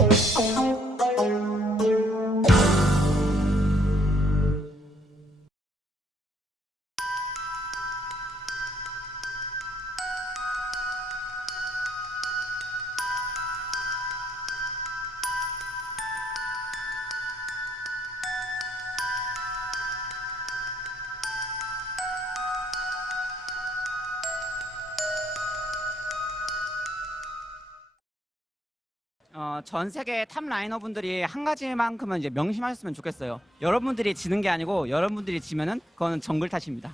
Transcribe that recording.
Oh, oh 어, 전 세계 탑 라이너분들이 한 가지만큼은 이제 명심하셨으면 좋겠어요. 여러분들이 지는 게 아니고 여러분들이 지면은 그거는 정글 탓입니다.